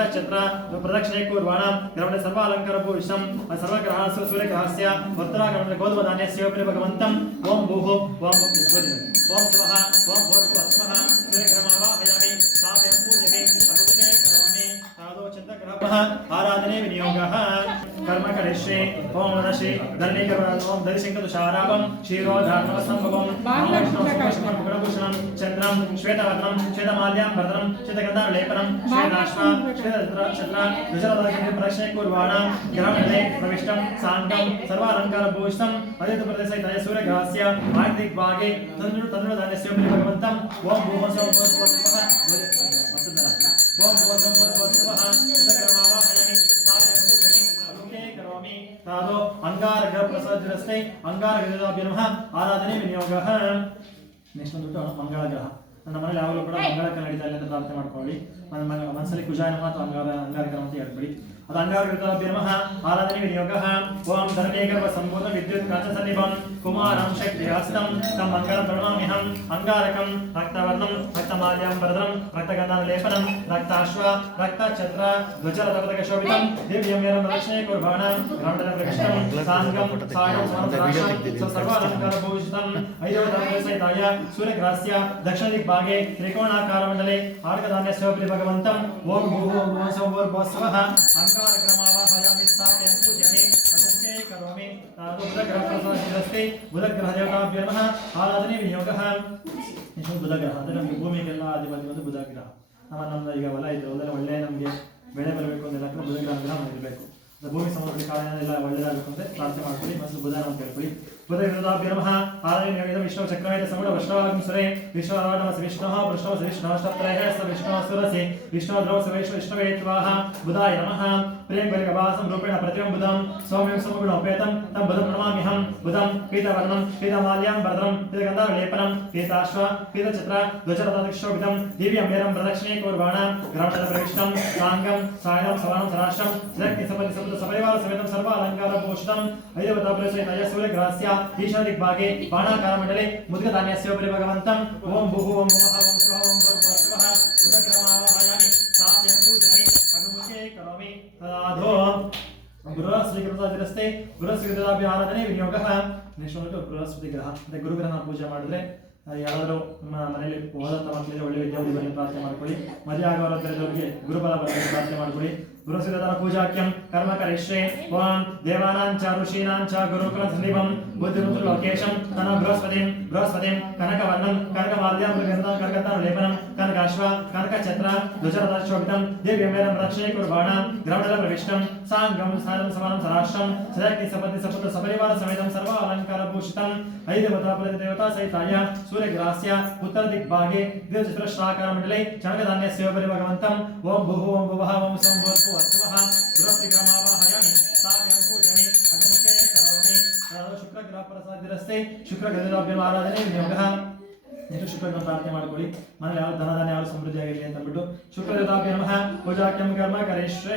घटच्छत्र प्रदक्षिणे कुर्वाण ग्रहणे सर्वालंकार भूषितं सर्वग्रह सूर्यग्रहस्य उत्तराग्रहणे गोधूमधान्यस्योपरि भगवन्तम् ओम भूः ओम ओम स्वः ओम भूर्भुवः सूर्यग्रहमावाहयामि स्थापयं पूजयामि अनुष्ठे करोमि तादो चन्द्रग्रहः आराधने विनियोगः कर्म करिष्ये ओम नमः धन्यकरणं ओम दरिशंकतुषाराभं क्षीरोधारणसंभवं मुकुटभूषणं चन्द्रं श्वेतवर्णं श्वेतमाल्यां वर्धनं श्वेतगन्धालेपनं श्वेताश्व श्वेतछत्र विजयदर्शने प्रदक्षिणे कुर्वाण ग्रहणे प्रविष्टं साङ्गं सर्वालङ्कारभूषितं अदितप्रदेशे सूर्यग्रहस्य आर्थिकभागे तन्नुधान्यस्योपरि भगवन्तं ओम भूः स्वः ओम भूः चन्द्रग्रहमावाहयामि करोमि तादो अंगारग्रह प्रसादरस्ते अंगारग्रहाभ्यो नमः आराधने विनियोगः नेक्स्ट ಒಂದು ಮಂಗಳಗ್ರಹ ನನ್ನ ಮನೆಯಲ್ಲಿ ಯಾವಾಗಲೂ ಕೂಡ ಮಂಗಳಕ್ಕೆ ನಡೀತಾ ಇಲ್ಲ ಅಂತ ಪ್ರಾರ್ಥನೆ ಮಾಡ್ಕೊಳ್ಳಿ ನನ್ನ ಮನಸ್ಸಲ್ಲಿ ಕುಜಾಯ ನಮಃ ಅಥವಾ ಅಂಗಾರಗ್ರಹ ಅಂತ ಹೇಳ್ಬಿಡಿ ಅದು ಅಂಗಾರಗ್ರಹಾಭ್ಯೋ ನಮಃ ಆರಾಧನೆ ವಿನಿಯೋಗಃ ಓಂ ಧರ್ಮೇಗರ್ಭ ಸಂಭೂತ ವಿದ್ಯುತ್ ಕಾಚಸನ್ನಿಭಂ ಕುಮಾರಂ ಶಕ್ತಿಯಾಸ್तं तं ಮಂಗಳಂ ಪ್ರಣಮಾಮ್ಯಹಂ ಅಂಗಾರಕಂ ರಕ್ತವರ್ಣಂ ರಕ್ತಮಾಲ್ಯಂ ವರದಂ ರಕ್ತಗಂಧಾಲೇಪನಂ ರಕ್ತಾಶ್ವ ರಕ್ತಛತ್ರ ಧ್ವಜರಥಪತಾಕ ಶೋಭಿತಂ ದಿವ್ಯಂ ಯರಂ ಪ್ರದಕ್ಷಿಣೆ ಕುರ್ವಾಣ ಗ್ರಹಣದ ಪ್ರವಿಷ್ಟಂ ಸಾಂಗಂ ಸಾಯಂ ಸಮರಾಕ್ಷಂ ಸರ್ವಾಲಂಕಾರಭೂಷಿತಂ ಐದವದಸಹಿತಾಯ ಸೂರ್ಯಗ್ರಹಸ್ಯ ದಕ್ಷಿಣ ದಿಗ್ಭಾಗೆ ತ್ರಿಕೋಣಾಕಾರಮಂಡಲೆ ಆರ್ಗಧಾನ್ಯಸ್ಯೋಪರಿ ಭಗವಂತಂ ಓಂ ಭೂಃ ಓಂ ಸ್ವಃ अंगारग्रहमावाहयामि स्थापयं पूजयामि अनुष्ठे करोमि तादो बुधग्रह प्रसादरस्ते बुधग्रह देवताभ्यो नमः आराधने विनियोगः ಇದು ಬುಧಗ್ರಹ ಅಂದರೆ ನಮಗೆ ಭೂಮಿಗೆಲ್ಲ ಅಧಿಪತಿ ಬಂದು ಬುಧಗ್ರಹ ನಮ್ಮದು ಈಗ ಹೊಲ ಇದೆ ಹೊಲದಲ್ಲಿ ಒಳ್ಳೆ ನಮಗೆ ಬೆಳೆ ಬರಬೇಕು ಅಂದ್ರೆ ಬುಧಗ್ರಹ ಇರಬೇಕು ಭೂಮಿ ಸಮೃದ್ಧಿ ಕಾರಣ ಎಲ್ಲ ಒಳ್ಳೆಯದಾಗಬೇಕು ಅಂತ ಪ್ರಾರ್ಥನೆ ಮಾಡ್ಕೊಳ್ಳಿ ಮತ್ತು ಬುಧನ ಅಂತ ಹೇಳ್ಕೊಳ್ಳಿ बुधग्रहाभ्यो नमः आराधने विष्णु चक्रमेत समूढ वैष्णवाग्म सुरे विष्णुरावणमस विष्णुः पृष्ठमस विष्णुष्टत्रयः स विष्णुः सुरसि विष्णुद्रवस वैष्णवेत्वाः बुधाय नमः प्रेमगर्गवासं रूपेण प्रतिमं बुधं सौम्यं समगुणोपेतं तं बुधं प्रणमाम्यहं बुधं पीतवर्णं पीतमाल्यां वरदं पीतगन्धालेपनं पीताश्व पीतछत्र ध्वजरथशोभितं दिव्यं मेरं प्रदक्षिणे कुर्वाण ग्रहणं प्रविष्टं साङ्गं सायं सवानं सराष्ट्रं श्रेक्ति सपति सपुत सपरिवार समेतं सर्वालङ्कारभूषितं ऐदवताप्रसहितय सूर्यग्रहस्य ईशान दिग्भागे बाणाकारमण्डले मुद्गधान्यस्योपरि भगवन्तं ओम भूः ओम भुवः ओम स्वः ओम भूर्भुवः स्वः बुधग्रहमावाहयामि स्थापयं पूजयामि अनुष्ठे करोमि तदाधो बृहस्पतिग्रहस्ते बृहस्पतिग्रहाभ्यो आराधने विनियोगः नेक्स्ट बृहस्पति ग्रह ಅಂದರೆ ಗುರುಗ್ರಹನ ಪೂಜೆ ಮಾಡಿದ್ರೆ ಯಾರಾದರೂ ನಿಮ್ಮ ಮನೆಯಲ್ಲಿ ಓದಂತ ಮಕ್ಕಳಿಗೆ ಒಳ್ಳೆ ವಿದ್ಯಾರ್ಥಿ ಬರಲಿ ಪ್ರಾರ್ಥನೆ ಮಾಡ್ಕೊಳ್ಳಿ ಮದುವೆ ಆಗೋರವರಿಗೆ ಗುರುಬಲ ಬರಲಿ ಪ್ರಾರ್ಥನೆ ಮಾಡ್ಕೊಳ್ಳಿ गुरुसिद्धर पूजाख्यं कर्म करिष्ये ओम देवानांच ऋषीणांच गुरुकुल सन्निभं बुद्धिमुद्र लोकेशं तन बृहस्पतिं कनकवर्णं कनकमाल्यं कनकगन्धालेपनं कनकाश्व कनकछत्र ध्वजरथशोभितं दिव्यमेरं प्रदक्षिणे कुर्वाण ग्रहणं प्रविष्टं साङ्गं सायं समानं सराष्ट्रं सदक्ति सपति सपुत्र सपरिवार समेतं सर्वालङ्कारभूषितं ऐदवताप्रदेवता सहिताय सूर्यग्रहस्य उत्तर दिग्भागे दीर्घचतुरस्राकारमण्डले चणकधान्यस्योपरि भगवन्तं ओम भूः ओम भुवः ओम स्वः वत्सवः बृहस्पतिग्रहमावाहयामि स्थापयं पूजयामि अनुष्ठे करोमि तदाधो शुक्रग्रह प्रसादरस्ते शुक्रग्रहाभ्यो आराधने विनियोगः नेक्स्ट शुक्रग्रह प्रार्थನೆ ಮಾಡ್ಕೊಳ್ಳಿ ಮನೆಯಲ್ಲಿ ಯಾವ ಧನಧಾನ್ಯ ಯಾವ ಸಮೃದ್ಧಿ ಆಗಿರಲಿ ಅಂತ ಬಿಟ್ಟು शुक्रग्रहाभ्यो नमः पूजाख्यं कर्म करिष्ये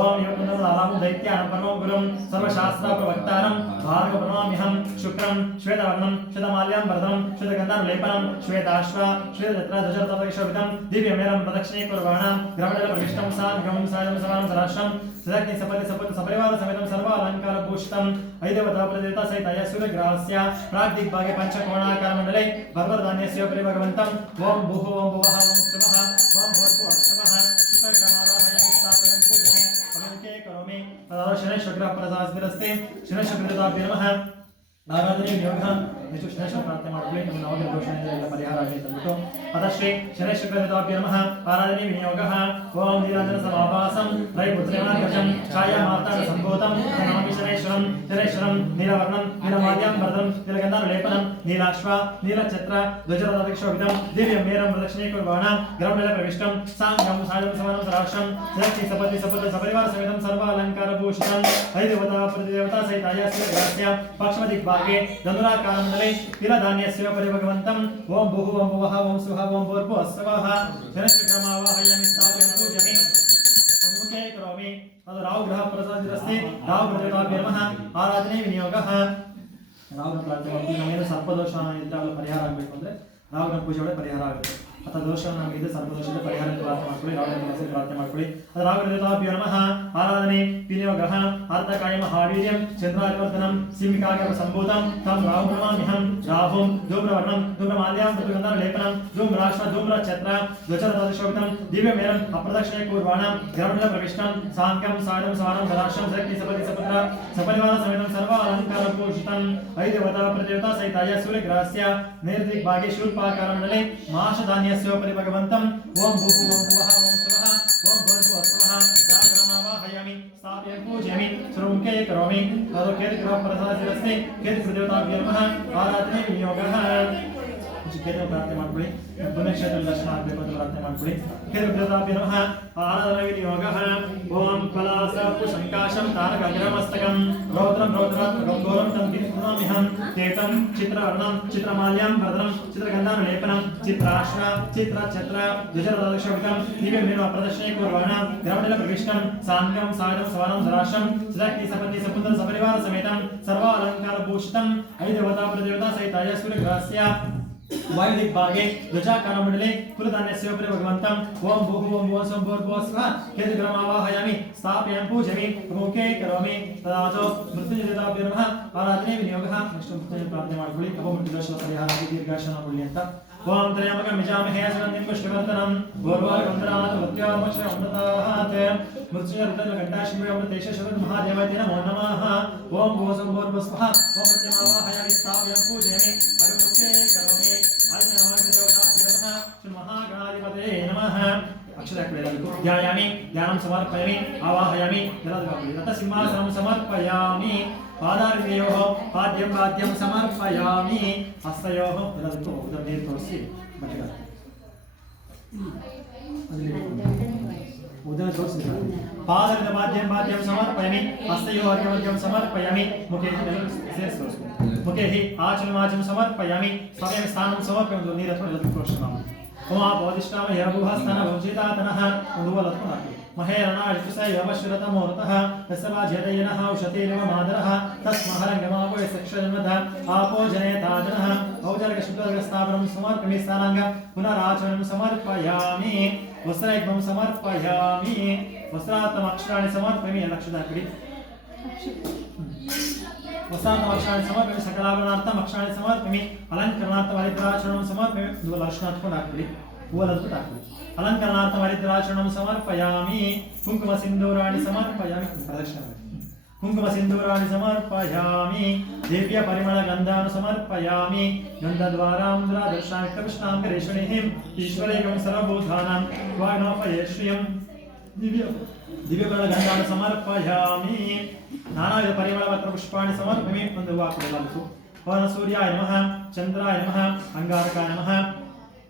ओम योगनं लाभं दैत्यानं परमं गुरुं सर्वशास्त्र प्रवक्तारं भार्गव प्रणमाम्यहं शुक्रं श्वेतवर्णं श्वेतमाल्यां वरदं श्वेतगन्धालेपनं श्वेताश्व श्वेतछत्र ध्वजरथशोभितं दिव्यमेरं प्रदक्षिणे कुर्वाण ग्रहणं प्रविष्टं साङ्गं सायं समानं सराष्ट्रं सदक्ति सपति सपुत्र सपरिवार समेतं सर्वालङ्कारभूषितं ऐदवताप्रदेवता सहिताय सूर्यग्रहस्य प्राग्दिग्भागे पंचकोणाकारमण्डले भगवद्धान्यस्योपरि भगवन्तं ओम भूः ओम भुवः ओम स्वः ओम भूर्भुवः स्वः शुक्रग्रहमावाहयामि स्थापयं पूजयामि अनुष्ठे करोमि तदाधो शनैश्चरग्रह प्रसादरस्ते शनैश्चरग्रहाभ्यो नमः आराधने विनियोगः नेक्स्ट शनैश्वर प्रार्थನೆ ಮಾಡ್ಕೊಳ್ಳಿ ನಿಮ್ಮ ನವಗ್ರಹ ದೋಷದಿಂದ ಎಲ್ಲ ಪರಿಹಾರ ಆಗಲಿ ಅಂತ ಬಿಟ್ಟು ಅದಷ್ಟೇ शनैश्चरग्रहाभ्यो नमः आराधने विनियोगः ओम नीलाञ्जन समाभासं रविपुत्रेणार्कजं छायामार्ताण्ड सम्भूतं नमामि शनैश्वरं नीलवर्णं नीलमाल्यं वरदं नीलगन्धालेपनं नीलाश्व नीलछत्र ध्वजरथशोभितं दिव्यं मेरं प्रदक्षिणे कुर्वाण ग्रहणं प्रविष्टं साङ्गं सायं समानं सराष्ट्रं सदक्ति सपति सपुत्र सपरिवार समेतं सर्वालङ्कारभूषितं ऐदवताप्रदेवता सहिताय सूर्यग्रहस्य पश्चिमदिग्भागे धनुराकारमण्डले तिलधान्यस्योपरि भगवन्तं ओम भूः ओम भुवः ओम स्वः ओम भूर्भुवः स्वः शनैश्चरग्रहमावाहयामि स्थापयं पूजयामि अनुष्ठे करोमि तदाधो राहुग्रह प्रसादरस्ते राहुग्रहाभ्यो नमः आराधने विनियोगः राहुग्रह ಪ್ರಾರ್ಥನೆ ಮಾಡ್ತೀವಿ ನಮಗೆ ಸರ್ಪದೋಷ ಇದ್ದಾಗ ಪರಿಹಾರ ಆಗಬೇಕು ಅಂದ್ರೆ ರಾಹುಗ್ರಹ ಪೂಜೆ ಒಳಗೆ ಪರಿಹಾರ ಆಗುತ್ತೆ ಅಥವಾ ದೋಷವನ್ನು ನಮಗೆ ಸರ್ವದೋಷದ ಪರಿಹಾರ ಪ್ರಾರ್ಥನೆ ಮಾಡ್ಕೊಳ್ಳಿ. ಯಾವುದೇ ಪ್ರಾರ್ಥನೆ ಮಾಡ್ಕೊಳ್ಳಿ. ಅದರಾಗದೇವತಾಭ್ಯೋ ನಮಃ. ಆರಾಧನೆ ವಿನಿಯೋಗ ಅರ್ಧಕಾಯ ಮಹಾವೀರ್ಯಂ ಚಂದ್ರಾಧಿವರ್ಧನಂ ಸಿಂಹಿಕಾಗ್ರಹ ಸಂಭೂತಂ ತಂ ರಾಹುರ್ಮಾಮ್ಯಹಂ ರಾಹುಂ ಧೂಮ್ರವರ್ಣಂ ಧೂಮ್ರಮಾಲ್ಯಾಂ ಮೃದುಗಂಧರ ಲೇಪನಂ ಧೂಮ್ರಾಶ್ವ ಧೂಮ್ರ ಛತ್ರ ಧ್ವಜರಥಶೋಭಿತಂ ದಿವ್ಯಮೇರಂ ಅಪ್ರದಕ್ಷಿಣೆ ಕೂರ್ವಾಣಂ ಗ್ರಹಣ ಪ್ರವಿಷ್ಟಂ ಸಾಂಖ್ಯಂ ಸಾಡಂ ಸಾರಂ ಧರಾಶ್ರಂ ಶಕ್ತಿ ಸಪತಿ ಸಪುತ್ರ ಸಪರಿವಾರ ಸಮೇತಂ ಸರ್ವ ಅಲಂಕಾರ ಭೂಷಿತಂ ಐದೇವತಾ ಪ್ರದೇವತಾ ಸಹಿತಾಯ ಸೂರ್ಯಗ್ರಹಸ್ಯ ನಿರ್ದಿಗ್ಭಾಗೆ ಶೂರ್ಪಾಕಾರಮಂಡಲೆ ಮಾಷಧಾನ್ಯಸ್ಯೋಪರಿ ಭಗವಂತಂ ಓಂ ಭೂಃ ಓಂ ಭುವಃ ಓಂ ಸ್ವಃ ಓಂ ಭೂರ್ಭುವಃ ಸ್ವಃ ಸಾಗರಮಾವಾಹಯಾಮಿ ಸ್ಥಾಪಯಾಮಿ ಪೂಜಯಾಮಿ ಸರ್ವಮುಖೇ ಕರೋಮಿ ತದೋ ಕೇತು ಗ್ರಹ ಪ್ರಸಾದಸ್ತೆ ಕೇತು ಪ್ರದೇವತಾಭ್ಯೋ ನಮಃ. ಆರಾಧನೆ ವಿನಿಯೋಗಃ ಕೇತು ಪ್ರಾರ್ಥನೆ ಮಾಡ್ಕೊಳ್ಳಿ. ಪುಣ್ಯಕ್ಷೇತ್ರ ದರ್ಶನ ಆಗಬೇಕು ಅಂತ ಪ್ರಾರ್ಥನೆ ಮಾಡ್ಕೊಳ್ಳಿ. ಕೇತು ಪ್ರದೇವತಾಭ್ಯೋ ನಮಃ. ಆರಾಧನೆ ವಿನಿಯೋಗಃ. ಓಂ ಕಲಾಸ ಕುಶಂಕಾಶಂ ತಾರಕಗ್ರಮಸ್ತಕಂ ರೌದ್ರಂ ರೌದ್ರಾತ್ಮಕಂ ಘೋರಂ ತಂ ವಿಷ್ಣುನಾಮಿಹಂ ತೇತಂ ಚಿತ್ರವರ್ಣಂ ಚಿತ್ರಮಾಲ್ಯಂ ಭದ್ರಂ ಚಿತ್ರಗಂಧಾಂ ಲೇಪನಂ ಚಿತ್ರಾಶ್ರ ಚಿತ್ರ ಛತ್ರ ಧ್ವಜರಥಶೋಭಿತಂ ದಿವ್ಯಮೇವ ಪ್ರದರ್ಶನೆ ಕುರ್ವಾಣ ಗ್ರಹಮಂಡಲ ಪ್ರವಿಷ್ಟಂ ಸಾಂಗಂ ಸಾಗಂ ಸವನಂ ಧರಾಶ್ರಂ ಸದಕ್ತಿ ಸಪತಿ ಸಪುತ್ರ ಸಪರಿವಾರ ಸಮೇತಂ ಸರ್ವ ಅಲಂಕಾರ ಭೂಷಿತಂ ಐದೇವತಾ ಪ್ರದೇವತಾ ಸಹಿತಾಯ ಸೂರ್ಯಗ್ರಹಸ್ಯ ವಾಯುದಿಗ್ಭಾಗೆ ಧ್ವಜಾಕಾರಮಂಡಲೆ ಕುಲಧಾನ್ಯಸ್ಯೋಪರಿ ಭಗವಂತಂ ಓಂ ಭೂಃ ಓಂ ಭುವಃ ಸ್ವಂ ಭೂರ್ಭುವಃ ಸ್ವಃ ಕೇತುಗ್ರಹಮಾವಾಹಯಾಮಿ ಸ್ಥಾಪಯಾಮಿ ಪೂಜಯಾಮಿ ಪ್ರಮುಖೇ ಕರೋಮಿ ತದಾಚೋ ಮೃತ್ಯುಂಜಯದೇವತಾಭ್ಯೋ ನಮಃ. ಆರಾಧನೆ ವಿನಿಯೋಗಃ. ನೆಕ್ಸ್ಟ್ ಮೃತ್ಯುಂಜಯ ಪ್ರಾರ್ಥನೆ ಮಾಡ್ಕೊಳ್ಳಿ. ಅಪಮೃತ್ಯುದೋಷದ ಪರಿಹಾರ ದೀರ್ಘಾಶನ ಕೊಡಲಿ ಅಂತ. ಓಂ ತ್ರಯಂಬಕಂ ಯಜಾಮಹೇ ಸುಗಂಧಿಂ ಪುಷ್ಟಿವರ್ಧನಂ ಗೋರ್ವಾಯುವಂದನಾತ್ ಮೃತ್ಯೋರ್ಮೋಕ್ಷ ಅಮೃತಾತ್ ಮೃತ್ಯುಂಜಯ ರುದ್ರ ಘಂಟಾಶ್ರೀ ಅಮೃತೇಶ ಶರದ್ ಮಹಾದೇವಾಯ ನಮೋ ನಮಃ. ಓಂ ಭೂಃ ಸ್ವಂ ಭೂರ್ಭುವಃ ಸ್ವಃ ಓಂ ಮೃತ್ಯುಮಾವಾಹಯಾಮಿ ಸ್ಥಾಪಯಾಮಿ ಪೂಜಯಾಮಿ ಪ್ರಮುಖೇ ಕರೋಮಿ ಮಹಾಗಣಾಧಿಪತಯೇ ನಮಃ. ಅಕ್ಷರ ಹಾಕಬೇಕು. ಧ್ಯಾಯಾಮಿ ಧ್ಯಾನಂ ಸಮರ್ಪಯಾಮಿ ಆವಾಹಯಾಮಿ ರಥಸಿಂಹಾಸನಂ ಸಮರ್ಪಯಾಮಿ ಪಾದಾರ್ಘ್ಯಯೋಃ ಪಾದ್ಯಂ ಪಾದ್ಯಂ ಸಮರ್ಪಯಾಮಿ ಹಸ್ತಯೋಃ ಎಲ್ಲದಕ್ಕೂ ನೀರು ತೋರಿಸಿ ಬಟ್ಟೆ ಉದಯ ತೋರಿಸಿದ್ದಾರೆ. ಪಾದದಿಂದ ಪಾದ್ಯಂ ಪಾದ್ಯಂ ಸಮರ್ಪಯಾಮಿ ಹಸ್ತಯೋಃ ಅರ್ಘ್ಯಮರ್ಘ್ಯಂ ಸಮರ್ಪಯಾಮಿ ಮುಖೇ ಸೇರಿಸಿ ಮುಖೇ ಆಚಮನಾಚಂ ಸಮರ್ಪಯಾಮಿ ಸಮಯಂ ಸ್ಥಾನಂ ಸಮರ್ಪಯಾಮಿ ನೀರು ಅಥವಾ ಎಲ್ಲದಕ್ಕೂ ತೋರಿಸಿ ನಾವು ಓಮಾ ಬೋಧಿಷ್ಠಾಮ ಯಭೂಹಸ್ಥಾನ ಭುಜಿತಾತನಃ ಒಂದುವಲತ್ವ ಮಹೇರಣಾಶ್ವಸ ಯವಶ್ರತಮೂರ್ತಃ ಯಸ್ಸವಾಜ್ಯದಯನಃ ಔಷಧೇನವ ಮಾದರಃ ತಸ್ಮಹರಂಗಮಾಪೋ ಯಸಕ್ಷಜನ್ಮಧ ಆಪೋ ಜನೇತಾಜನಃ ಔಜರ್ಗ ಶುದ್ಧರ್ಗ ಸ್ಥಾಪನಂ ಸಮರ್ಪಯಾಮಿ ಸ್ಥಾನಾಂಗ ಪುನರಾಚರಣಂ ಸಮರ್ಪಯಾಮಿ ವಸ್ತ್ರೈಕ್ಮಂ ಸಮರ್ಪಯಾಮಿ ವಸ್ತ್ರಾರ್ಥಂ ಅಕ್ಷರಾಣಿ ಸಮರ್ಪಯಾಮಿ ಲಕ್ಷದ ಕಡಿ ವಸ್ತ್ರಾರ್ಥಂ ಅಕ್ಷರಾಣಿ ಸಮರ್ಪಯಾಮಿ ಸಕಲಾಭರಣಾರ್ಥಂ ಅಕ್ಷರಾಣಿ ಸಮರ್ಪಯಾಮಿ ಅಲಂಕರಣಾರ್ಥಂ ಹರಿದ್ರಾಚರಣಂ ಸಮರ್ಪಯಾಮಿ ಇದು ಲಕ್ಷಣಾತ್ಮಕ ಹಾಕ್ಬಿಡಿ. ಹೂವಲಂತೂ ಹಾಕ್ಬಿಡಿ. ಅಲಂಕರಣಾರ್ಥಂ ಹರಿದ್ರಾಚರಣಂ ಸಮರ್ಪಯಾಮಿ ಕುಂಕುಮ ಸಿಂಧೂರಾಣಿ ಸಮರ್ಪಯಾಮಿ ಪ್ರದಕ್ಷಿಣ ಕುಂಕುಮ ಸಿಂಧೂರಾಣಿ ಸಮರ್ಪಯಾಮಿ ದಿವ್ಯ ಪರಿಮಳ ಗಂಧಾನು ಸಮರ್ಪಯಾಮಿ ಗಂಧದ್ವಾರಾಂಧ್ರ ದರ್ಶಾನಿ ಕೃಷ್ಣಾಂ ಕರೇಶ್ವರಿಹಿಂ ಈಶ್ವರೇಕಂ ಸರ್ವಭೂತಾನಾಂ ವಾಗ್ನೋಪಯೇ ಶ್ರಿಯಂ ದಿವ್ಯ ಪರಿಮಳ ಗಂಧಾನು ಸಮರ್ಪಯಾಮಿ ನಾನಾವಿಧ ಪರಿಮಳ ಪತ್ರ ಪುಷ್ಪಾಣಿ ಸಮರ್ಪಯಾಮಿ. ಒಂದು ವಾಕ್ಯದಲ್ಲೂ ಪವನ ಸೂರ್ಯಾಯ ನಮಃ ಚಂದ್ರಾಯ ನಮಃ ಅಂಗಾರಕಾಯ ನಮಃ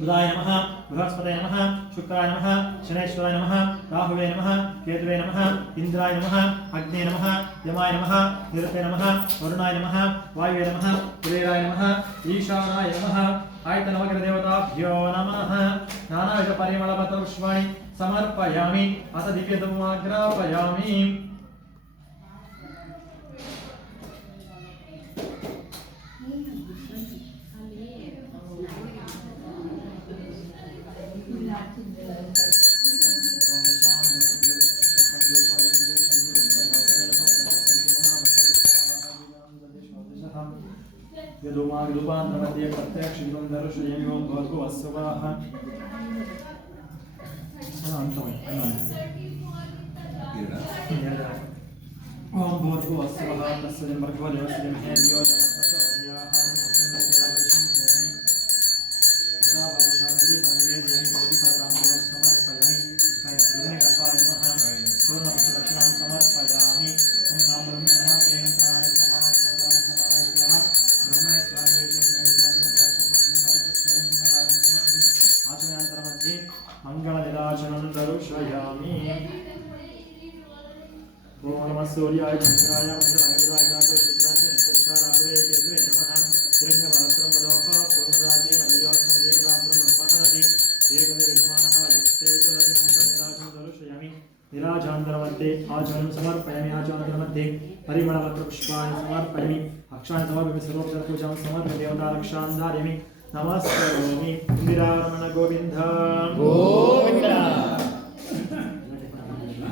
ಬುಧಾಯ ನಮಃ ಬೃಹಸ್ಪತಯ ನಮಃ ಶುಕ್ರಾಯ ನಮಃ ಶನೇಶ್ವರಾಯ ನಮಃ ರಾಹುವೇ ನಮಃ ಕೇತುವೇ ನಮಃ ಇಂದ್ರಾಯ ನಮಃ ಅಗ್ನೇ ನಮಃ ಯಮಾಯ ನಮಃ ನಿರುತೆ ನಮಃ ವರುಣಾಯ ನಮಃ ವಾಯುವೇ ನಮಃ ಕುಬೇರಾಯ ನಮಃ ಈಶಾನಾಯ ನಮಃ. ಆಯ್ತ ನವಗ್ರಹ ದೇವತಾಭ್ಯೋ ನಮಃ. ನಾನಾವಿಧ ಪರಿಮಳ ಪತ್ರ ಪುಷ್ಪಾಣಿ ಸಮರ್ಪಯಾಮಿ ಅಥ ದಿವ್ಯಧೂಮಾಗ್ರಾಪಯಾಮಿ. ಯದುಮಾಗಲುಪಾಂತಮಧ್ಯೆ ಪ್ರತ್ಯಕ್ಷಿಗಂ ದರ್ಶಯಮಿ ಓಂ ಭಗವಃ ಸ್ವಃ ಓಂ ಭಗವಃ ಸ್ವಃ ತಸ್ಯ ಭಗವಃ ದೇವಸ್ಯ ಮಹೇಂದ್ರಿಯೋ सूर्याय चंद्राय उदयाय उदयाय शुक्राय नक्षत्राय राहुवे केतवे नमः. तिरंगमात्रं मदोः पूर्णराजे मदयोस्मने जगदाब्रह्म उपहरति एकले विद्यमानः युक्तेषु रति मङ्गलनिराजं दर्शयामि. निराजान्तरमध्ये आचमनं समर्पयामि. आचमनमध्ये परिमलपत्रपुष्पाणि समर्पयामि. अक्षाणि समर्पयामि. सर्वोपचारपूजां समर्पयामि. देवतारक्षां धारयामि. ನಮಸ್ಕರೋಮಿ. ಇಂದಿರಾರಮಣ ಗೋವಿಂದ ಗೋವಿಂದ.